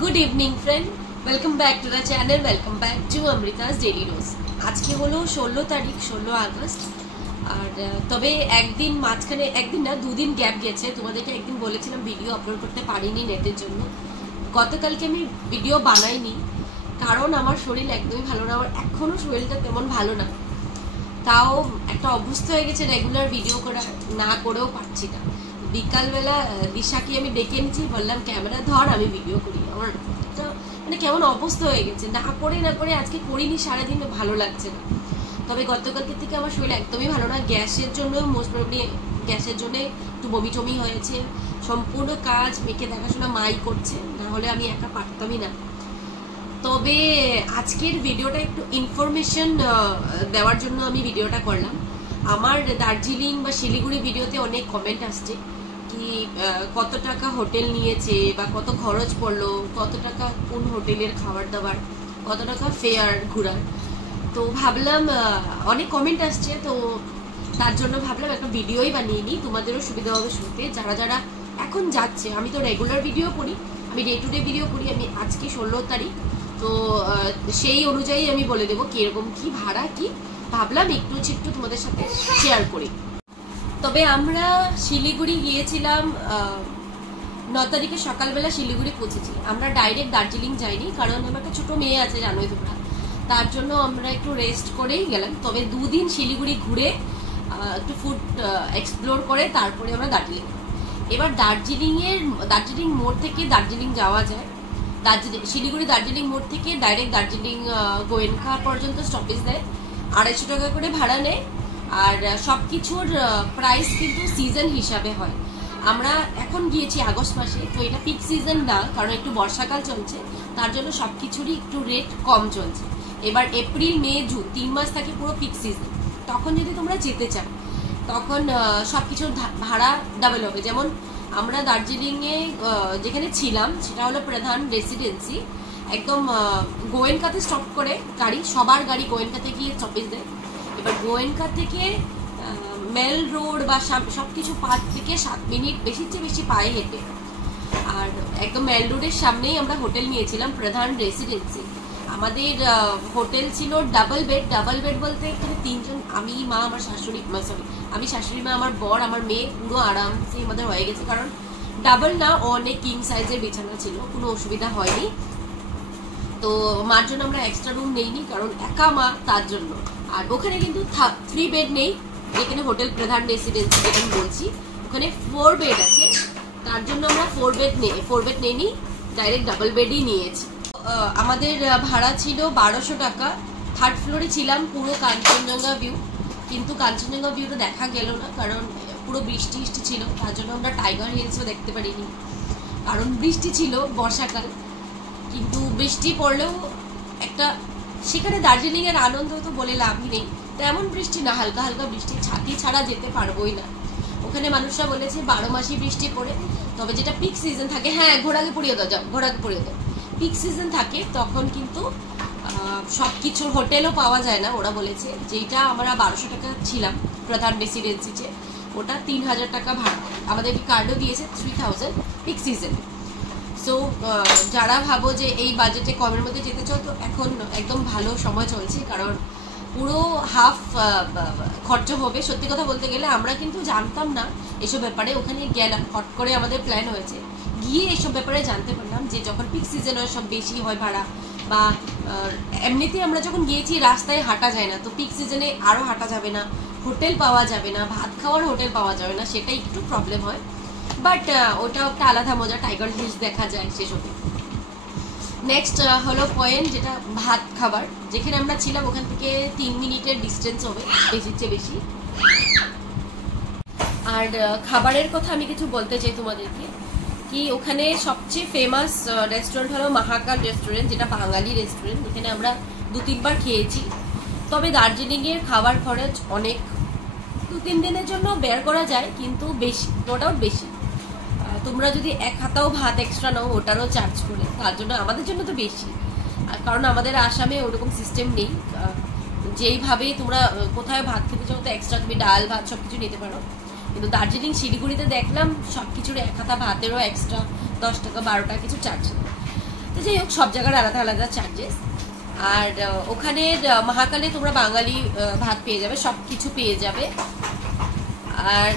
Good evening friend, welcome back to the channel, welcome back to অমৃতাস daily রোজ। আজকে হলো 16 তারিখ, 16 আগস্ট। আর তবে একদিন মাঝখানে, একদিন না দুদিন গ্যাপ গেছে। তোমাদেরকে একদিন বলেছিলাম ভিডিও আপলোড করতে পারিনি নেটের জন্য। গতকালকে আমি ভিডিও বানাইনি কারণ আমার শরীর একদমই ভালো না। আমার এখনো শরীরটা তেমন ভালো না, তাও একটা অভ্যস্ত হয়ে গেছে রেগুলার ভিডিও করা, না করেও পারছি না। বিকালবেলা দিশাকে আমি ডেকে নিচ্ছি, বললাম ক্যামেরা ধর, আমি ভিডিও করি। আমার মানে কেমন অবস্থা হয়ে গেছে, না করে আজকে করিনি, সারাদিন ভালো লাগছে না। তবে গতকালকে থেকে আমার শরীর একদমই ভালো না, গ্যাসের জন্য, মোস্ট প্রবলি গ্যাসের জন্য একটু বমি টমি হয়েছে। সম্পূর্ণ কাজ মেয়েকে দেখাশোনা মাই করছে, না হলে আমি একা পারতামই না। তবে আজকের ভিডিওটা একটু ইনফরমেশন দেওয়ার জন্য আমি ভিডিওটা করলাম। আমার দার্জিলিং বা শিলিগুড়ি ভিডিওতে অনেক কমেন্ট আসছে কি কত টাকা হোটেল নিয়েছে বা কত খরচ পড়লো, কত টাকা কোন হোটেলের খাবার দাবার, কত টাকা ফেয়ার ঘোরার। তো ভাবলাম অনেক কমেন্ট আসছে, তো তার জন্য ভাবলাম একটা ভিডিওই বানিয়ে নিই, তোমাদেরও সুবিধা হবে শুনতে। যারা যারা এখন যাচ্ছে, আমি তো রেগুলার ভিডিও করি, আমি ডে টু ডে ভিডিও করি। আমি আজকে 16 তারিখ, তো সেই অনুযায়ী আমি বলে দেবো কিরকম কি ভাড়া কি, ভাবলাম একটু তোমাদের সাথে শেয়ার করি। তবে আমরা শিলিগুড়ি গিয়েছিলাম 9 তারিখে সকালবেলা শিলিগুড়ি পৌঁছেছি। আমরা ডাইরেক্ট দার্জিলিং যাইনি, কারণ আমার একটা ছোট মেয়ে আছে জানোই তোমরা, তার জন্য আমরা একটু রেস্ট করেই গেলাম। তবে দুদিন শিলিগুড়ি ঘুরে একটু ফুড এক্সপ্লোর করে তারপরে আমরা দার্জিলিং। এবার দার্জিলিং মোড় থেকে দার্জিলিং যাওয়া যায়। শিলিগুড়ি দার্জিলিং মোড় থেকে ডাইরেক্ট দার্জিলিং গোয়েনকা পর্যন্ত স্টপেজ দেয়, 250 টাকা করে ভাড়া নেয়। আর সবকিছুর প্রাইস কিন্তু সিজন হিসাবে হয়। আমরা এখন গিয়েছি আগস্ট মাসে, তো এটা পিক সিজন না, কারণ একটু বর্ষাকাল চলছে, তার জন্য সবকিছুরই একটু রেট কম চলছে। এবার এপ্রিল মে জুন 3 মাস থাকে পুরো পিক সিজন। তখন যদি তোমরা যেতে চাও তখন সবকিছুর ভাড়া ডাবল হবে। যেমন আমরা দার্জিলিংয়ে যেখানে ছিলাম সেটা হলো প্রধান রেসিডেন্সি, একদম গোয়েনকাতে স্টপ করে গাড়ি, সবার গাড়ি গোয়েনকাতে গিয়ে স্টপেজ দেয়। এবার গোয়েনকা থেকে মেল রোড বা সবকিছু 5 থেকে 7 মিনিট, বেশির চেয়ে বেশি পায়ে হেঁটে। আর একদম মেল রোডের সামনেই আমরা হোটেল নিয়েছিলাম, প্রধান রেসিডেন্সি। আমাদের হোটেল ছিল ডাবল বেড বলতে এখানে 3 জন, আমি মা, আমার শাশুড়ি, আমি শাশুড়ি মা, আমার বর, আমার মেয়ে, পুরো আরামসে আমাদের হয়ে গেছে। কারণ ডাবল না, অনেক কিং সাইজের বিছানা ছিল, কোনো অসুবিধা হয়নি। তো মার জন্য আমরা এক্সট্রা রুম নেইনি, কারণ একা মা, তার জন্য। আর ওখানে কিন্তু 3 বেড নেই, যেখানে হোটেল প্রধান রেসিডেন্সি যেটা আমি বলছি, ওখানে 4 বেড আছে। তার জন্য আমরা 4 বেড নেইনি, ডাইরেক্ট ডাবল বেডই নিয়েছি। আমাদের ভাড়া ছিল 1200 টাকা। 3rd ফ্লোরে ছিলাম, পুরো কাঞ্চনজঙ্ঘা ভিউ, কিন্তু কাঞ্চনজঙ্ঘা ভিউটা দেখা গেল না, কারণ পুরো বৃষ্টি ছিল। তার জন্য আমরা টাইগার হিলসও দেখতে পারিনি, কারণ বৃষ্টি ছিল, বর্ষাকাল। কিন্তু বৃষ্টি পড়লেও একটা সেখানে দার্জিলিং এর আনন্দ তো বলে লাভই নেই। তেমন বৃষ্টি না, হালকা হালকা বৃষ্টি, ছাতি ছাড়া যেতে পারবোই না। ওখানে মানুষরা বলেছে 12 মাসই বৃষ্টি পড়ে, তবে যেটা পিক সিজন থাকে, হ্যাঁ ঘোড়াকে পড়িয়ে দাও, পিক সিজন থাকে তখন কিন্তু সবকিছুর হোটেলও পাওয়া যায় না। ওরা বলেছে যেটা আমরা 1200 টাকা ছিলাম প্রধান রেসিডেন্সিতে, ওটা 3000 টাকা ভাড়া, আমাদেরকে কার্ডও দিয়েছে 3000 পিক সিজন। সো যারা ভাবো যে এই বাজেটে কমের মধ্যে যেতে চাও, তো এখন একদম ভালো সময় চলছে, কারণ পুরো হাফ খরচ হবে। সত্যি কথা বলতে গেলে আমরা কিন্তু জানতাম না এসব ব্যাপারে, ওখানে গেলাম, হট করে আমাদের প্ল্যান হয়েছে, গিয়ে এসব ব্যাপারে জানতে পারলাম যে যখন পিক সিজন হয় সব বেশি হয় ভাড়া। বা এমনিতেই আমরা যখন গিয়েছি রাস্তায় হাঁটা যায় না, তো পিক সিজনে আরও হাঁটা যাবে না, হোটেল পাওয়া যাবে না, ভাত খাওয়ার হোটেল পাওয়া যাবে না, সেটাই একটু প্রবলেম হয়। বাট ওটা একটা আলাদা মজা, টাইগার হিলস দেখা যায় সেসবে। নেক্সট হলো পয়েন্ট, যেটা ভাত খাবার। যেখানে আমরা ছিলাম ওখান থেকে 3 মিনিটের ডিস্টেন্স হবে, বেশির চেয়ে বেশি। আর খাবারের কথা আমি কিছু বলতে চাই তোমাদেরকে, কি ওখানে সবচেয়ে ফেমাস রেস্টুরেন্ট হলো মহাকাল রেস্টুরেন্ট, যেটা বাঙালি রেস্টুরেন্ট। এখানে আমরা 2-3 বার খেয়েছি। তবে দার্জিলিংয়ের খাবার খরচ অনেক, 2-3 দিনের জন্য বের করা যায়, কিন্তু বেশি, নো ডাউট বেশি। তোমরা যদি 1 হাতাও ভাত এক্সট্রা নাও, ওটারও চার্জ করে, তার জন্য আমাদের জন্য তো বেশি। কারণ আমাদের আসামে ওরকম সিস্টেম নেই, যেইভাবে তোমরা কোথায় ভাত খেতে চাও তো এক্সট্রা তুমি ডাল ভাত সবকিছু নিতে পারো। কিন্তু দার্জিলিং শিলিগুড়িতে দেখলাম সব কিছুর এক হাতা ভাতেরও এক্সট্রা 10 টাকা 12 টাকা কিছু চার্জ। তো যাই হোক, সব জায়গার আলাদা আলাদা চার্জেস। আর ওখানে মহাকালে তোমরা বাঙালি ভাত পেয়ে যাবে, সব কিছু পেয়ে যাবে। আর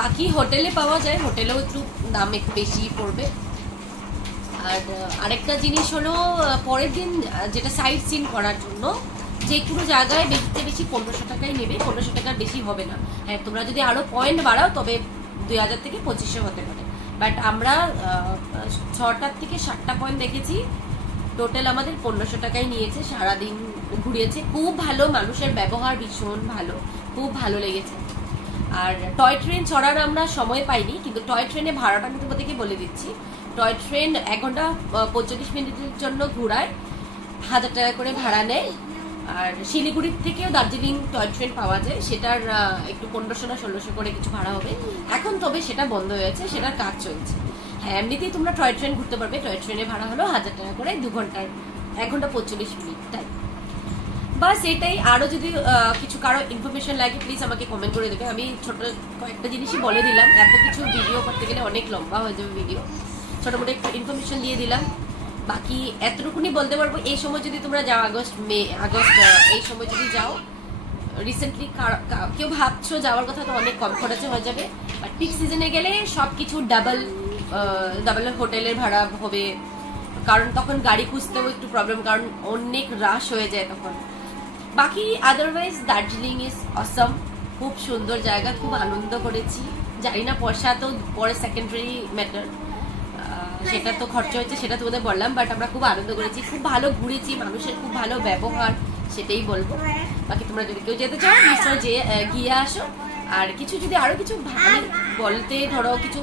বাকি হোটেলে পাওয়া যায়, হোটেলেও একটু দাম একটু বেশি পড়বে। আর আরেকটা জিনিস হলো, পরের দিন যেটা সাইট সিন করার জন্য যে কোনো জায়গায় বেশিতে বেশি 1500 টাকাই নেবে, 1500 টাকার বেশি হবে না। হ্যাঁ, তোমরা যদি আরো পয়েন্ট বাড়াও তবে 2000 থেকে 2500 হতে পারে। বাট আমরা 6টা থেকে 7টা পয়েন্ট দেখেছি, টোটাল আমাদের 1500 টাকাই নিয়েছে। সারাদিন ঘুরিয়েছে, খুব ভালো, মানুষের ব্যবহার ভীষণ ভালো, খুব ভালো লেগেছে। আর টয় ট্রেন চড়ার আমরা সময় পাইনি, কিন্তু টয় ট্রেনে ভাড়াটা আমি তোমাদেরকে বলে দিচ্ছি। টয় ট্রেন 1 ঘন্টা 45 মিনিটের জন্য ঘোরায়, 1000 টাকা করে ভাড়া নেয়। আর শিলিগুড়ির থেকেও দার্জিলিং টয় ট্রেন পাওয়া যায়, সেটার একটু 1500 না 1600 করে কিছু ভাড়া হবে এখন, তবে সেটা বন্ধ হয়েছে, সেটার কাজ চলছে। হ্যাঁ, এমনিতেই তোমরা টয় ট্রেন ঘুরতে পারবে। টয় ট্রেনের ভাড়া হলো 1000 টাকা করে, 2 ঘন্টার 1 ঘন্টা 45 মিনিট, তাই বাস এটাই। আরো যদি কিছু কারো ইনফরমেশন লাগে প্লিজ আমাকে কমেন্ট করে দেবে। আমি ছোট কয়েকটা জিনিসই বলে দিলাম, এত কিছু ভিডিও করতে গেলে অনেক লম্বা হয়ে যাবে ভিডিও, ছোট মোটো একটু ইনফরমেশন দিয়ে দিলাম। বাকি এতটুকুনি বলতে পারবো, এই সময় যদি তোমরা যাও, আগস্ট এই সময় যদি যাও, রিসেন্টলি কেউ ভাবছো যাওয়ার কথা, তো অনেক কম খরচে হয়ে যাবে। বাট পিক সিজনে গেলে সবকিছু ডাবল হোটেলের ভাড়া হবে, কারণ তখন গাড়ি খুঁজতেও একটু প্রবলেম, কারণ অনেক রাশ হয়ে যায় তখন। বাকি আদারওয়াইজ দার্জিলিং ইজ অসম, খুব সুন্দর জায়গা, খুব আনন্দ করেছি। জানি না পয়সা তো পরে সেকেন্ডারি ম্যাটার, সেটা তো খরচা হয়েছে সেটা তোমাদের বললাম, বাট আমরা খুব আনন্দ করেছি, খুব ভালো ঘুরেছি, মানুষের খুব ভালো ব্যবহার, সেটাই বলবো। বাকি তোমরা যদি কেউ যেতে চাও নিশ্চয় গিয়ে আসো। আর কিছু যদি আরো কিছু বলতে ধরো কিছু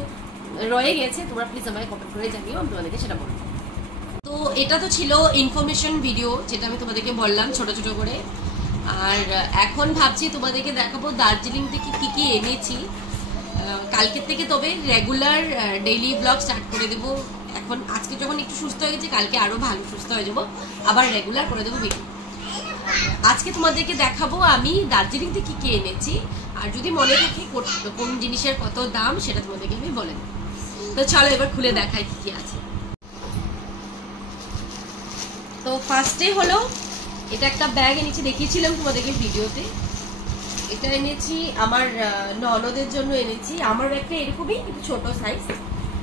রয়ে গেছে, তোমরা প্লিজ আমাকে কমেন্ট করে জানিও, আমি তোমাদেরকে সেটা বলবো। তো এটা তো ছিল ইনফরমেশন ভিডিও, যেটা আমি তোমাদেরকে বললাম ছোট ছোট করে। আর এখন ভাবছি তোমাদেরকে দেখাবো দার্জিলিং থেকে কি কি এনেছি কালকের থেকে, তবে রেগুলার ডেইলি ব্লগ স্টার্ট করে দেবো। এখন আজকে যখন একটু সুস্থ হয়ে গেছে, কালকে আরো ভালো সুস্থ হয়ে যাবো, আবার রেগুলার করে দেবো ভিডিও। আজকে তোমাদেরকে দেখাবো আমি দার্জিলিং থেকে কি কি এনেছি, আর যদি মনে থাকে কোন জিনিসের কত দাম সেটা তোমাদেরকে আমি বলে দেবো। তো চলো এবার খুলে দেখাই কি কি আছে। তো ফার্স্টে হলো, এটা একটা ব্যাগ এনেছি, দেখিয়েছিলাম তোমাদেরকে ভিডিওতে। এটা এনেছি আমার ননদের জন্য এনেছি। আমার ব্যাগটা এরকমই, কিন্তু ছোট সাইজ।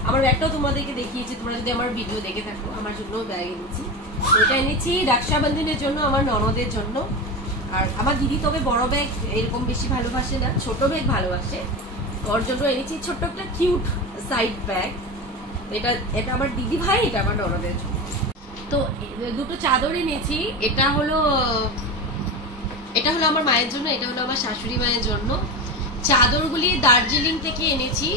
আমার ব্যাগটাও তোমাদেরকে দেখিয়েছি, তোমরা যদি আমার ভিডিও দেখে থাকো। আমার জন্য ব্যাগ এনেছি, এটা এনেছি রক্ষাবন্ধনের জন্য আমার ননদের জন্য। আর আমার দিদি তবে বড় ব্যাগ এরকম বেশি ভালোবাসে না, ছোট ব্যাগ ভালোবাসে। ওর জন্য এনেছি ছোট্ট একটা কিউট সাইড ব্যাগ। এটা আমার দিদি ভাই, এটা আমার ননদের জন্য। তো দুটো চাদর এনেছি, এটা হলো আমার মায়ের জন্য, এটা হলো আমার শাশুড়ি মায়ের জন্য। চাদরগুলি দার্জিলিং থেকে এনেছি।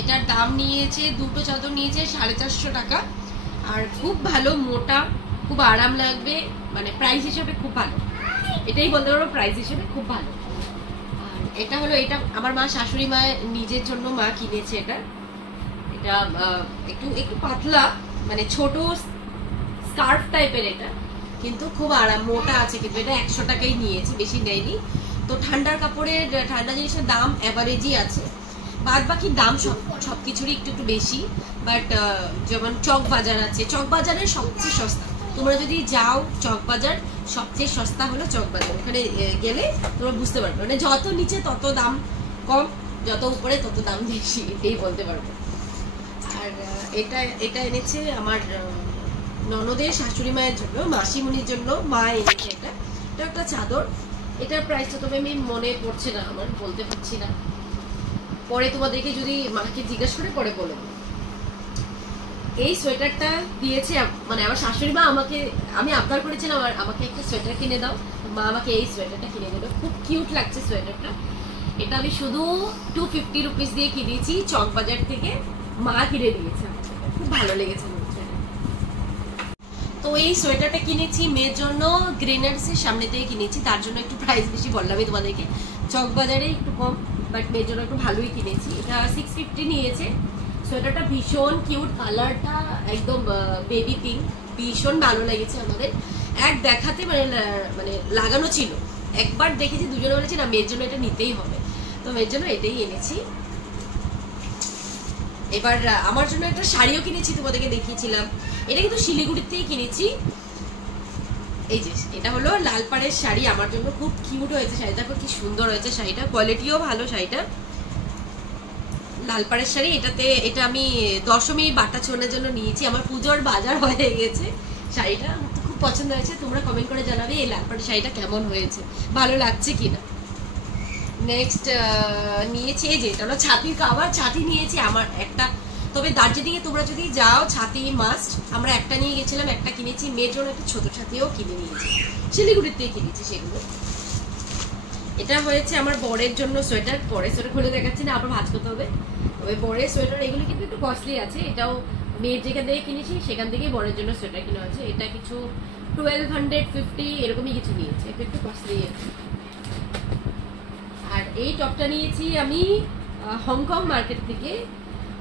এটার দাম নিয়েছে, দুটো চাদর নিয়েছে 450 টাকা। আর খুব ভালো, মোটা, খুব আরাম লাগবে, মানে প্রাইস হিসেবে খুব ভালো, এটাই বলতে পারবো, প্রাইস হিসেবে খুব ভালো। আর এটা হলো, এটা আমার মা শাশুড়ি মায়ের নিজের জন্য মা কিনেছে। এটা একটু পাতলা, মানে ছোট স্কার্ফ টাইপের, এটা কিন্তু খুব আরাম, মোটা আছে। কিন্তু এটা 100 টাকাই নিয়েছি, বেশি নেয়নি। তো ঠান্ডার কাপড়ের, ঠান্ডা জিনিসের দাম অ্যাভারেজই আছে, বাদ বাকি দাম সবকিছুরই একটু বেশি। বাট যেমন চক বাজার আছে, চক বাজারের সবচেয়ে সস্তা। তোমরা যদি যাও চক বাজার, সবচেয়ে সস্তা হলো চক বাজার। ওখানে গেলে তোমরা বুঝতে পারবে, মানে যত নিচে তত দাম কম, যত উপরে তত দাম বেশি, এটাই বলতে পারবো। আর এটা এনেছে আমার ননদের শাশুড়ি মায়ের জন্য, মাসিমণির জন্য মা এনেছে। এটা একটা চাদর, এটার প্রাইসটা তবে আমি মনে পড়ছে না, আমার বলতে পারছি না, পরে তোমাদেরকে যদি মাকে জিজ্ঞাসা করে পরে বলবো। এই সোয়েটারটা দিয়েছে মানে আমার শাশুড়ি মা আমাকে, আমি আবদার করেছিলাম আমাকে একটা সোয়েটার কিনে দাও, মা আমাকে এই সোয়েটারটা কিনে দিল। খুব কিউট লাগছে সোয়েটারটা। এটা আমি শুধু 250 রুপিস দিয়ে কিনেছি চক বাজার থেকে, মা কিনে দিয়েছে, খুব ভালো লেগেছে। তো এই সোয়েটারটা কিনেছি মেয়ের জন্য, গ্রেনার্সের সামনে থেকে কিনেছি, তার জন্য একটু প্রাইস বেশি বললামই তোমাদেরকে। চক বাজারে একটু কম, বাট মেয়ের জন্য একটু ভালোই কিনেছি। এটা 650 নিয়েছে। সোয়েটারটা ভীষণ কিউট, কালারটা একদম বেবি পিঙ্ক, ভীষণ ভালো লেগেছে আমাদের। এক দেখাতে মানে লাগানো ছিল, একবার দেখেছি, দুজনে বলেছি না মেয়ের জন্য এটা নিতেই হবে। তো এর জন্য এটাই এনেছি। এবার আমার জন্য একটা শাড়িও কিনেছি, তোমাদেরকে দেখিয়েছিলাম। এটা কিন্তু শিলিগুড়িতেই কিনেছি। এই যে এটা হলো লালপাড়ের শাড়ি, আমার জন্য খুব কিউট হয়েছে শাড়িটা, কি সুন্দর হয়েছে শাড়িটা, কোয়ালিটিও ভালো শাড়িটা। লালপাড়ের শাড়ি, এটা আমি দশমী বাটা ছোনের জন্য নিয়েছি, আমার পুজোর বাজার হয়ে গেছে। শাড়িটা খুব পছন্দ হয়েছে, তোমরা কমেন্ট করে জানাবে এই লালপাড়ের শাড়িটা কেমন হয়েছে, ভালো লাগছে কিনা। নেক্সট নিয়েছি এই যে এটা হলো ছাতির কাবার, ছাতি নিয়েছি আমার একটা। তবে দার্জিলিং এ তোমরা যদি যাও ছাতি মাস্ট। আমরা একটা নিয়ে গেছিলাম, একটা কিনেছি, মেয়ের জন্য একটা ছোট ছাতিও কিনে নিয়েছি, শিলিগুড়িতে কিনেছি সেগুলো। এটা হয়েছে আমার বরের জন্য সোয়েটার, বরের সোয়েটার খুলে দেখাচ্ছি না, আবার ভাঁজ করতে হবে। তবে বরের সোয়েটার এগুলো কিন্তু একটু কস্টলি আছে, এটাও মেয়ের যেখান থেকে কিনেছি সেখান থেকেই বরের জন্য সোয়েটার কিনা হয়েছে। এটা কিছু 1250 এরকমই কিছু নিয়েছে, এটা একটু কস্টলি আছে। আর এই টপটা নিয়েছি আমি হংকং মার্কেট থেকে,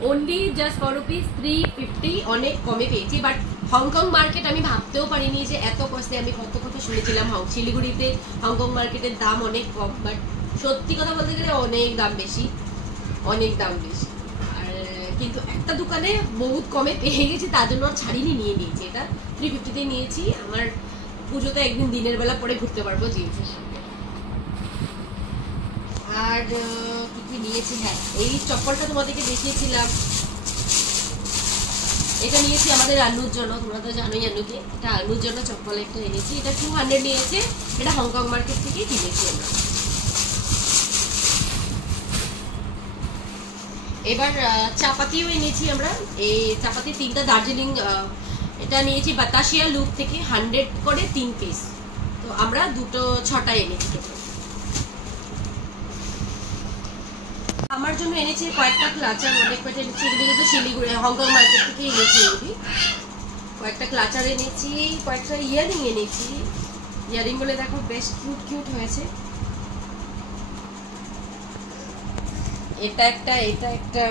অনলি জাস্ট ফর রুপিস 350, অনেক কমে পেয়েছি। বাট হংকং মার্কেট আমি ভাবতেও পারিনি যে এত কস্টলি। আমি কত কথা শুনেছিলাম শিলিগুড়িতে হংকং মার্কেটের দাম অনেক কম, বাট সত্যি কথা বলতে গেলে অনেক দাম বেশি, অনেক দাম বেশি। আর কিন্তু একটা দোকানে বহুত কমে পেয়ে গেছি, তার জন্য আর ছাড়িনি, নিয়ে নিয়েছি। এটা 350 নিয়েছি, আমার পুজোতে একদিন দিনের বেলা পরে ঘুরতে পারবো জিন্সের সাথে। আর কি কি নিয়েছি, হ্যাঁ এই চপ্পলটা তোমাদেরকে দেখিয়েছিলাম, এটা নিয়েছি আমাদের আনুর জন্য, তোমরা তো জানোই আনুকে, এটা আনুর জন্য চপ্পল একটা এনেছি। এটা 200 নিয়েছে, এটা হংকং মার্কেট থেকে কিনেছি আমরা। এবার চাপাতিও এনেছি আমরা, এই চাপাতি 3টা দার্জিলিং, এটা নিয়েছি বাতাসিয়া লুক থেকে, 100 করে 3 পিস। তো আমরা 6টা এনেছি। আমার জন্য এনেছি কয়েকটা ক্লাচার, অনেক কয়েকটা এনেছি, এগুলি কিন্তু শিলিগুড়ি হংকং মার্কেট থেকে এনেছি। এগুলি কয়েকটা ক্লাচার এনেছি, কয়েকটা ইয়ারিং এনেছি। ইয়ারিং গুলো দেখো বেশ কিউট কিউট হয়েছে। এটা একটা, এটা একটা,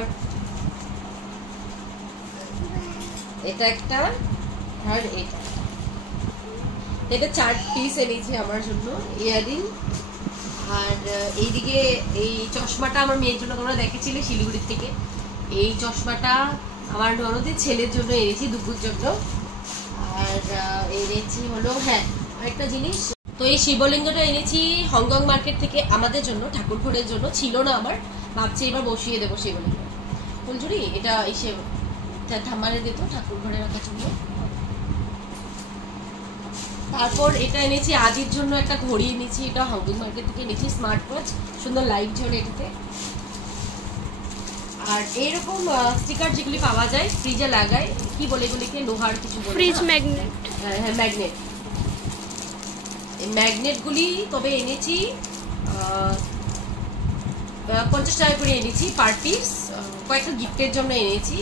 এটা একটা, আর এটা 4 পিস এনেছি আমার জন্য ইয়ারিং। আর এইদিকে এই চশমাটা আমার মেয়ের জন্য, তোমরা দেখেছিলে শিলিগুড়ির থেকে, এই চশমাটা আমার ননদের ছেলের জন্য এনেছি, দুপুর জন্য। আর এনেছি হলো হ্যাঁ আরেকটা জিনিস, তো এই শিবলিঙ্গটা এনেছি হংকং মার্কেট থেকে আমাদের জন্য, ঠাকুর ঘরের জন্য, ছিল না আমার, ভাবছি এবার বসিয়ে দেবো শিবলিঙ্গ। ফুলঝুরি এটা এসে ঠাম্মারে দিত ঠাকুর ঘরে রাখার জন্য। তারপর এটা এনেছি আজির জন্য, একটা ঘড়ি এনেছি, এটা হংকং মার্কেট থেকে এনেছি, স্মার্ট ওয়াচ, সুন্দর লাইট জ্বলে এটাতে। আর এইরকম স্টিকার যেগুলি পাওয়া যায় ফ্রিজে লাগায়, কি বলে এগুলিকে, লোহার কিছু বলে, ফ্রিজ ম্যাগনেট। হ্যাঁ ম্যাগনেট, এই ম্যাগনেটগুলি তবে এনেছি 50 টাকা করে এনেছি পার পিস, কয়েকটা গিফটের জন্য এনেছি।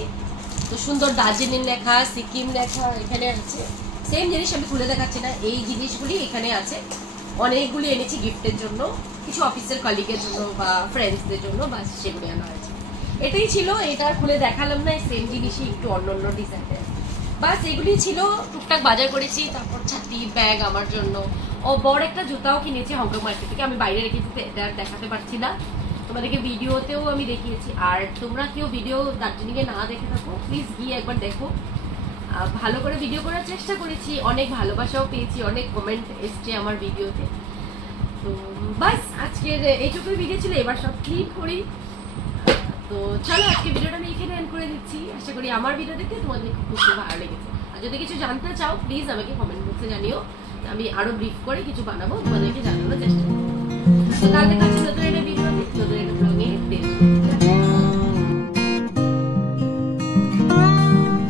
তো সুন্দর দার্জিলিং লেখা, সিকিম লেখা এখানে আছে, সেম জিনিস আমি খুলে দেখাচ্ছি না, এই জিনিসগুলি এখানে আছে। অনেকগুলি এনেছি গিফটের জন্য, কিছু অফিসের কলিগের জন্য বা ফ্রেন্ডসদের জন্য, বাস সেগুলি আনা হয়েছে। এটাই ছিল, এটা খুলে দেখালাম না, সেম জিনিসই একটু অন্য অন্য ডিজাইনের, বাস এগুলি ছিল। টুকটাক বাজার করেছি, তারপর ছাতি, ব্যাগ আমার জন্য, ও বড় একটা জুতাও কিনেছি হংকং মার্কেট থেকে, আমি বাইরে রেখেছি, এটা দেখাতে পারছি না তোমাদেরকে, ভিডিওতেও আমি দেখিয়েছি। আর তোমরা কেউ ভিডিও দার্জিলিং এ না দেখে থাকো, প্লিজ গিয়ে একবার দেখো। ভালো করে ভিডিও করার চেষ্টা করেছি, অনেক ভালোবাসাও পেয়েছি, অনেক কমেন্ট এসছে আমার ভিডিওতে। তো বাস আজকের এইটুকুই ভিডিও ছিল, এবার সব ক্লিক করি। তো চলো আজকে ভিডিওটা আমি এখানে এন্ড করে দিচ্ছি। আশা করি আমার ভিডিও দেখে তোমাদের খুব ভালো লেগেছে। আর যদি কিছু জানতে চাও প্লিজ আমাকে কমেন্ট বক্সে জানিও, আমি আরো ব্রিফ করে কিছু বানাবো, তোমাদেরকে জানানোর চেষ্টা করবো। তো তাদের কাছে নতুন একটা ভিডিও, নতুন একটা ব্লগে